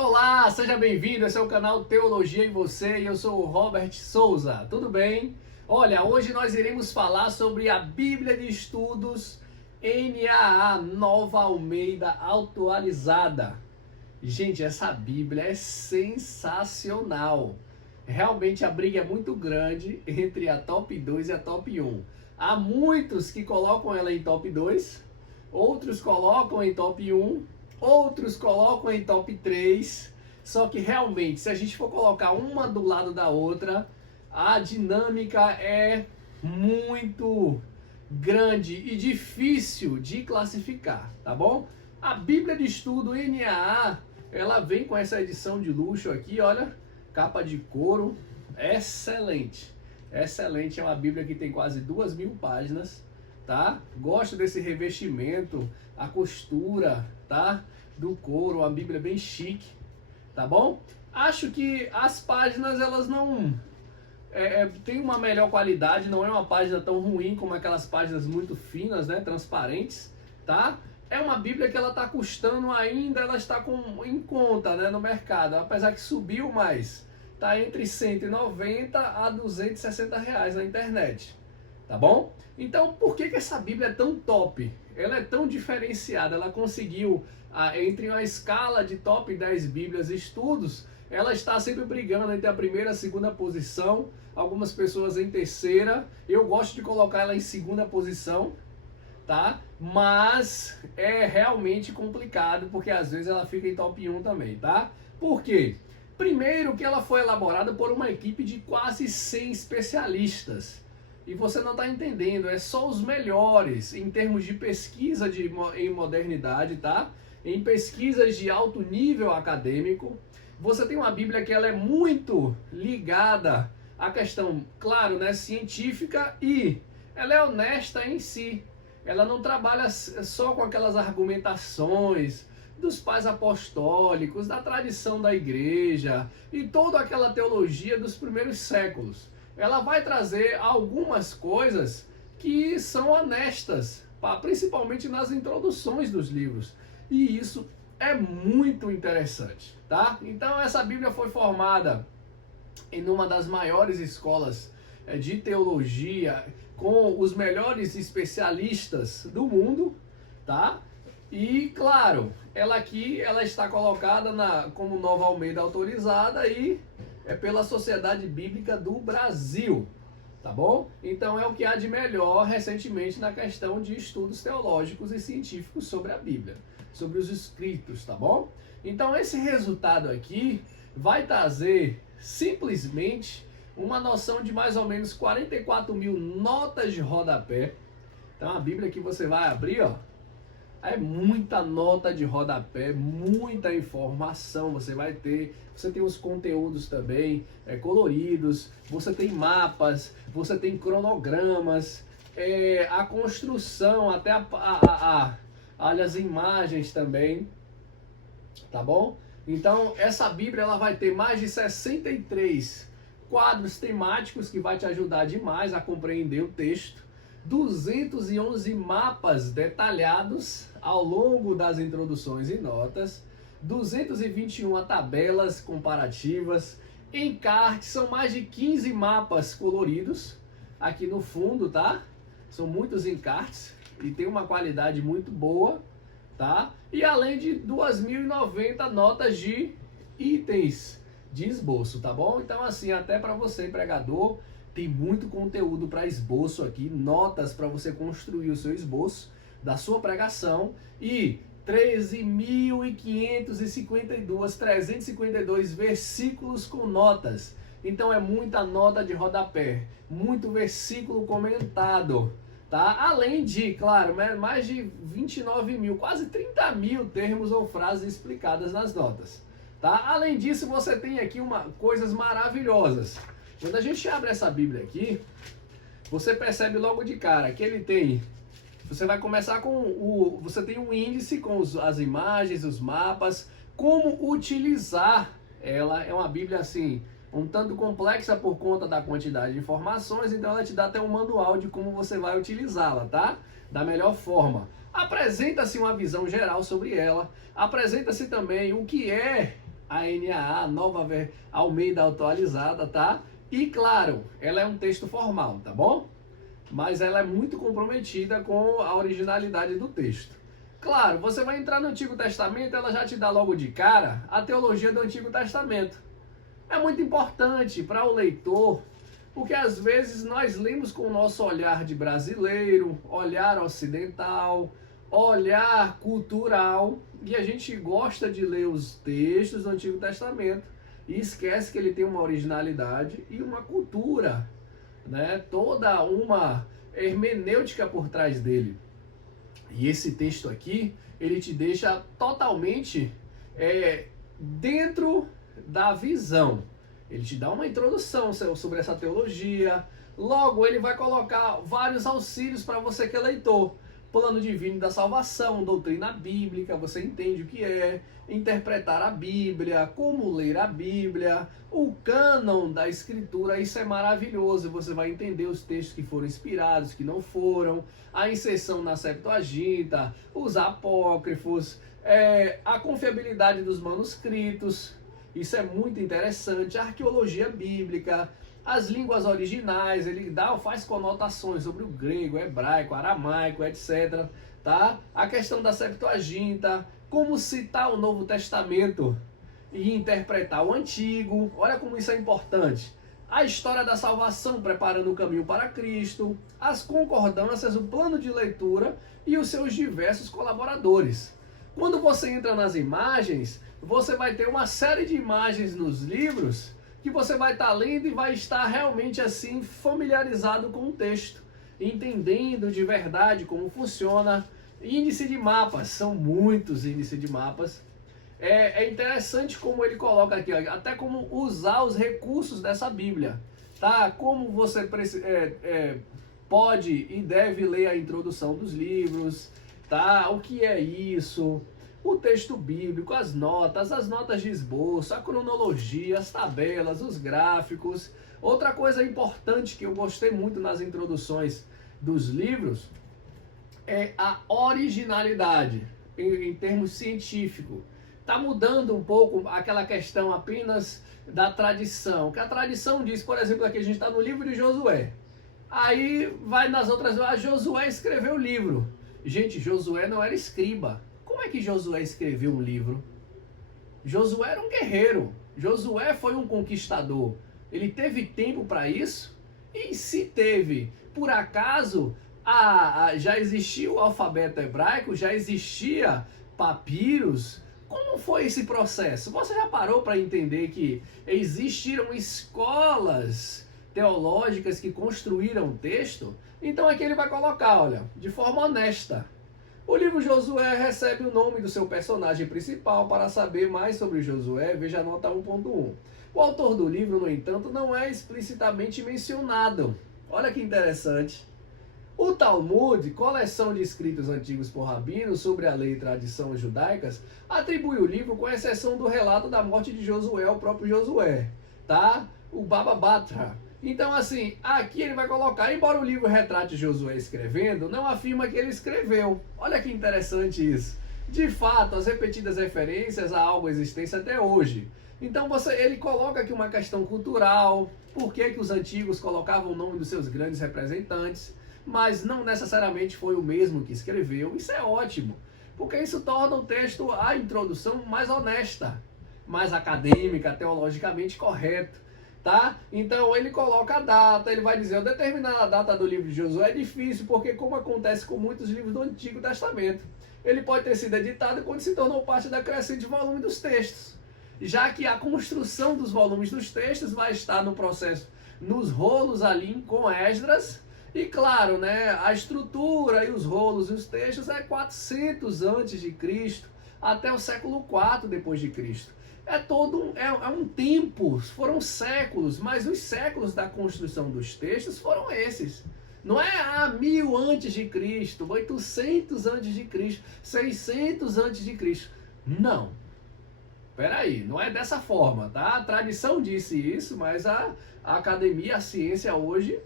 Olá, seja bem-vindo, esse é o canal Teologia em Você e eu sou o Robert Souza, tudo bem? Olha, hoje nós iremos falar sobre a Bíblia de Estudos NAA, Nova Almeida Atualizada. Gente, essa Bíblia é sensacional. Realmente a briga é muito grande entre a top 2 e a top 1. Há muitos que colocam ela em top 2, outros colocam em top 1, outros colocam em top 3. Só que realmente, se a gente for colocar uma do lado da outra, a dinâmica é muito grande e difícil de classificar, tá bom? A Bíblia de Estudo NAA, ela vem com essa edição de luxo aqui, olha, capa de couro, excelente, excelente, é uma Bíblia que tem quase 2.000 páginas, tá? Gosto desse revestimento, a costura, tá? Do couro, uma Bíblia bem chique, tá bom? Acho que as páginas, elas não... tem uma melhor qualidade, não é uma página tão ruim como aquelas páginas muito finas, né? Transparentes, tá? É uma Bíblia que ela está custando ainda, ela está em conta, né, no mercado, apesar que subiu mais. Está entre 190 a 260 reais na internet, tá bom? Então, por que essa Bíblia é tão top? Ela é tão diferenciada, ela conseguiu, entre uma escala de top 10 Bíblias e estudos, ela está sempre brigando entre a primeira e a segunda posição, algumas pessoas em terceira, eu gosto de colocar ela em segunda posição, tá? Mas é realmente complicado, porque às vezes ela fica em top 1 também, tá? Por quê? Primeiro que ela foi elaborada por uma equipe de quase 100 especialistas. E você não está entendendo, é só os melhores em termos de pesquisa em modernidade, tá? Em pesquisas de alto nível acadêmico. Você tem uma Bíblia que ela é muito ligada à questão, claro, né, científica, e ela é honesta em si. Ela não trabalha só com aquelas argumentações dos pais apostólicos, da tradição da igreja e toda aquela teologia dos primeiros séculos. Ela vai trazer algumas coisas que são honestas, principalmente nas introduções dos livros. E isso é muito interessante, tá? Então essa Bíblia foi formada em uma das maiores escolas de teologia, com os melhores especialistas do mundo, tá? E claro, ela está colocada como Nova Almeida Autorizada e é pela Sociedade Bíblica do Brasil, tá bom? Então é o que há de melhor recentemente na questão de estudos teológicos e científicos sobre a Bíblia, sobre os escritos, tá bom? Então esse resultado aqui vai trazer simplesmente uma noção de mais ou menos 44.000 notas de rodapé. Então a Bíblia que você vai abrir, ó, é muita nota de rodapé, muita informação você vai ter. Você tem os conteúdos também coloridos, você tem mapas, você tem cronogramas, a construção, até olha, as imagens também, tá bom? Então essa Bíblia ela vai ter mais de 63 quadros temáticos que vai te ajudar demais a compreender o texto, 211 mapas detalhados ao longo das introduções e notas, 221 tabelas comparativas, encartes, são mais de 15 mapas coloridos aqui no fundo, tá? São muitos encartes e tem uma qualidade muito boa, tá? E além de 2.090 notas de itens de esboço, tá bom? Então assim, até para você, pregador, tem muito conteúdo para esboço aqui, notas para você construir o seu esboço da sua pregação e 352 versículos com notas. Então é muita nota de rodapé, muito versículo comentado, tá? Além de, claro, mais de 29.000, quase 30.000 termos ou frases explicadas nas notas, tá? Além disso, você tem aqui coisas maravilhosas. Quando a gente abre essa Bíblia aqui, você percebe logo de cara que ele tem... Você vai começar com você tem um índice com as imagens, os mapas, como utilizar ela. É uma Bíblia assim, um tanto complexa por conta da quantidade de informações, então ela te dá até um manual de como você vai utilizá-la, tá? Da melhor forma. Apresenta-se uma visão geral sobre ela, apresenta-se também o que é a NAA, Almeida atualizada, tá? E claro, ela é um texto formal, tá bom? Mas ela é muito comprometida com a originalidade do texto. Claro, você vai entrar no Antigo Testamento, ela já te dá logo de cara a teologia do Antigo Testamento. É muito importante para o leitor, porque às vezes nós lemos com o nosso olhar de brasileiro, olhar ocidental, olhar cultural, e a gente gosta de ler os textos do Antigo Testamento e esquece que ele tem uma originalidade e uma cultura, né? Toda uma hermenêutica por trás dele. E esse texto aqui, ele te deixa totalmente dentro da visão. Ele te dá uma introdução sobre essa teologia. Logo, ele vai colocar vários auxílios para você que é leitor. Plano divino da salvação, doutrina bíblica, você entende o que é, interpretar a Bíblia, como ler a Bíblia, o cânon da Escritura, isso é maravilhoso, você vai entender os textos que foram inspirados, que não foram, a inserção na Septuaginta, os apócrifos, a confiabilidade dos manuscritos, isso é muito interessante, a arqueologia bíblica, as línguas originais, ele faz conotações sobre o grego, hebraico, aramaico, etc. Tá? A questão da Septuaginta, como citar o Novo Testamento e interpretar o Antigo, olha como isso é importante. A história da salvação, preparando o caminho para Cristo, as concordâncias, o plano de leitura e os seus diversos colaboradores. Quando você entra nas imagens, você vai ter uma série de imagens nos livros que você vai estar lendo e vai estar realmente assim familiarizado com o texto, entendendo de verdade como funciona. Índice de mapas, são muitos índices de mapas. É interessante como ele coloca aqui, ó, até como usar os recursos dessa Bíblia, tá? Como você pode e deve ler a introdução dos livros, tá? O que é isso? O texto bíblico, as notas de esboço, a cronologia, as tabelas, os gráficos. Outra coisa importante que eu gostei muito nas introduções dos livros é a originalidade, em termos científicos. Está mudando um pouco aquela questão apenas da tradição, que a tradição diz, por exemplo, aqui a gente está no livro de Josué. Aí vai nas outras, Josué escreveu o livro. Gente, Josué não era escriba. Como é que Josué escreveu um livro? Josué era um guerreiro. Josué foi um conquistador. Ele teve tempo para isso? E se teve, por acaso, já existia o alfabeto hebraico? Já existia papiros? Como foi esse processo? Você já parou para entender que existiram escolas teológicas que construíram o texto? Então aqui ele vai colocar, olha, de forma honesta. O livro Josué recebe o nome do seu personagem principal. Para saber mais sobre Josué, veja a nota 1.1. O autor do livro, no entanto, não é explicitamente mencionado. Olha que interessante. O Talmud, coleção de escritos antigos por rabinos sobre a lei e tradição judaicas, atribui o livro com exceção do relato da morte de Josué ao próprio Josué, tá? O Baba Batra. Então, assim, aqui ele vai colocar, embora o livro retrate Josué escrevendo, não afirma que ele escreveu. Olha que interessante isso. De fato, as repetidas referências a algo existente até hoje. Então, ele coloca aqui uma questão cultural, por que os antigos colocavam o nome dos seus grandes representantes, mas não necessariamente foi o mesmo que escreveu. Isso é ótimo, porque isso torna o texto, a introdução, mais honesta, mais acadêmica, teologicamente correto. Tá? Então ele coloca a data, ele vai dizer, determinar a data do livro de Josué é difícil, porque como acontece com muitos livros do Antigo Testamento, ele pode ter sido editado quando se tornou parte da crescente volume dos textos, já que a construção dos volumes dos textos vai estar no processo, nos rolos ali com Esdras, e claro, né, a estrutura e os rolos e os textos é 400 antes de Cristo até o século IV depois de Cristo. É todo um tempo, foram séculos, mas os séculos da construção dos textos foram esses. Não é 1000 antes de Cristo, 800 antes de Cristo, 600 antes de Cristo. Não. Peraí, não é dessa forma, tá? A tradição disse isso, mas a academia, a ciência hoje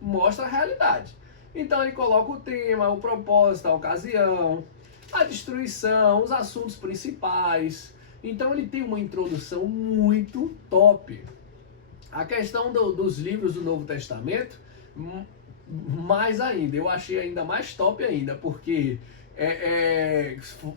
mostra a realidade. Então ele coloca o tema, o propósito, a ocasião, a destruição, os assuntos principais. Então ele tem uma introdução muito top. A questão dos livros do Novo Testamento, mais ainda, eu achei ainda mais top ainda, porque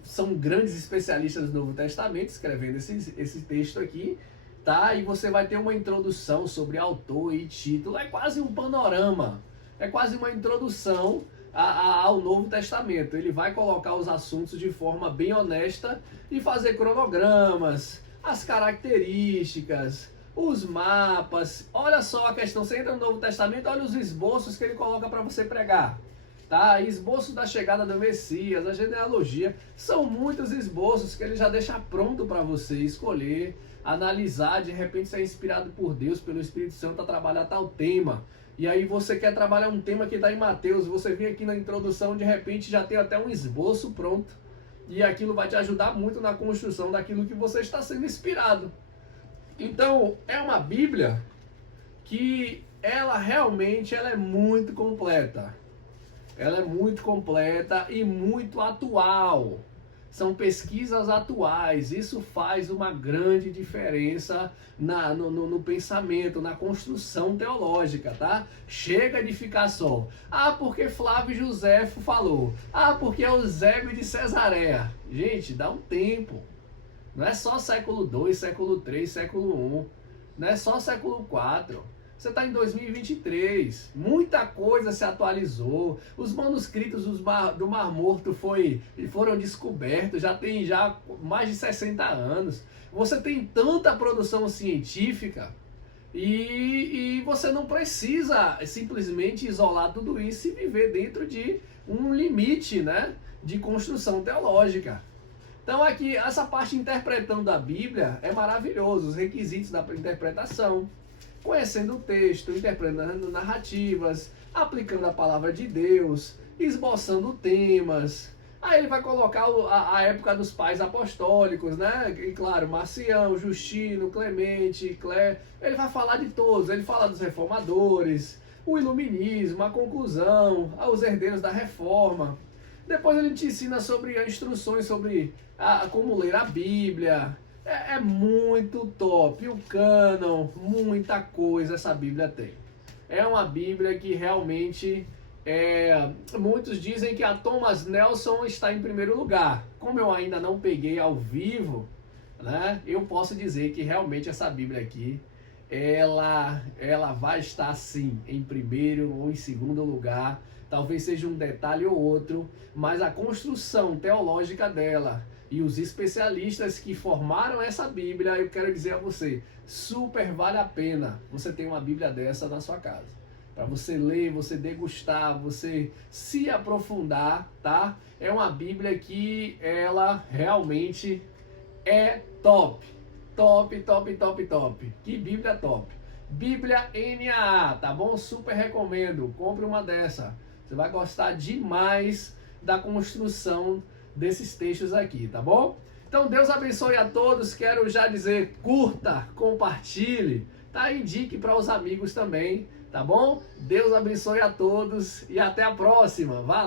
são grandes especialistas do Novo Testamento escrevendo esse texto aqui, tá? E você vai ter uma introdução sobre autor e título, é quase um panorama, é quase uma introdução ao Novo Testamento. Ele vai colocar os assuntos de forma bem honesta e fazer cronogramas, as características, os mapas. Olha só a questão, você entra no Novo Testamento, olha os esboços que ele coloca para você pregar, tá? Esboços da chegada do Messias, a genealogia, são muitos esboços que ele já deixa pronto para você escolher, analisar, de repente você é inspirado por Deus, pelo Espírito Santo a trabalhar tal tema. E aí você quer trabalhar um tema que está em Mateus, você vem aqui na introdução, de repente já tem até um esboço pronto. E aquilo vai te ajudar muito na construção daquilo que você está sendo inspirado. Então, é uma Bíblia que ela realmente é muito completa. Ela é muito completa e muito atual. São pesquisas atuais, isso faz uma grande diferença no pensamento, na construção teológica, tá? Chega de ficar só, porque Flávio Josefo falou, porque Eusébio de Cesareia. Gente, dá um tempo, não é só século II, século III, século I, não é só século IV. Você está em 2023, muita coisa se atualizou, os manuscritos do Mar Morto foram descobertos, já tem mais de 60 anos. Você tem tanta produção científica e você não precisa simplesmente isolar tudo isso e viver dentro de um limite, né, de construção teológica. Então aqui, essa parte interpretando a Bíblia é maravilhoso, os requisitos da interpretação. Conhecendo o texto, interpretando narrativas, aplicando a palavra de Deus, esboçando temas. Aí ele vai colocar a época dos pais apostólicos, né? E claro, Marcião, Justino, Clemente, Clé. Ele vai falar de todos, ele fala dos reformadores, o iluminismo, a conclusão, os herdeiros da reforma. Depois ele te ensina sobre as instruções sobre como ler a Bíblia. É muito top, o cânon, muita coisa essa Bíblia tem. É uma Bíblia que realmente, muitos dizem que a Thomas Nelson está em primeiro lugar. Como eu ainda não peguei ao vivo, né, eu posso dizer que realmente essa Bíblia aqui, ela vai estar sim em primeiro ou em segundo lugar. Talvez seja um detalhe ou outro, mas a construção teológica dela e os especialistas que formaram essa Bíblia, eu quero dizer a você, super vale a pena você ter uma Bíblia dessa na sua casa. Para você ler, você degustar, você se aprofundar, tá? É uma Bíblia que ela realmente é top. Top, top, top, top. Que Bíblia top. Bíblia NAA, tá bom? Super recomendo. Compre uma dessa. Você vai gostar demais da construção desses textos aqui, tá bom? Então Deus abençoe a todos, quero já dizer, curta, compartilhe, tá? Indique para os amigos também, tá bom? Deus abençoe a todos e até a próxima, valeu!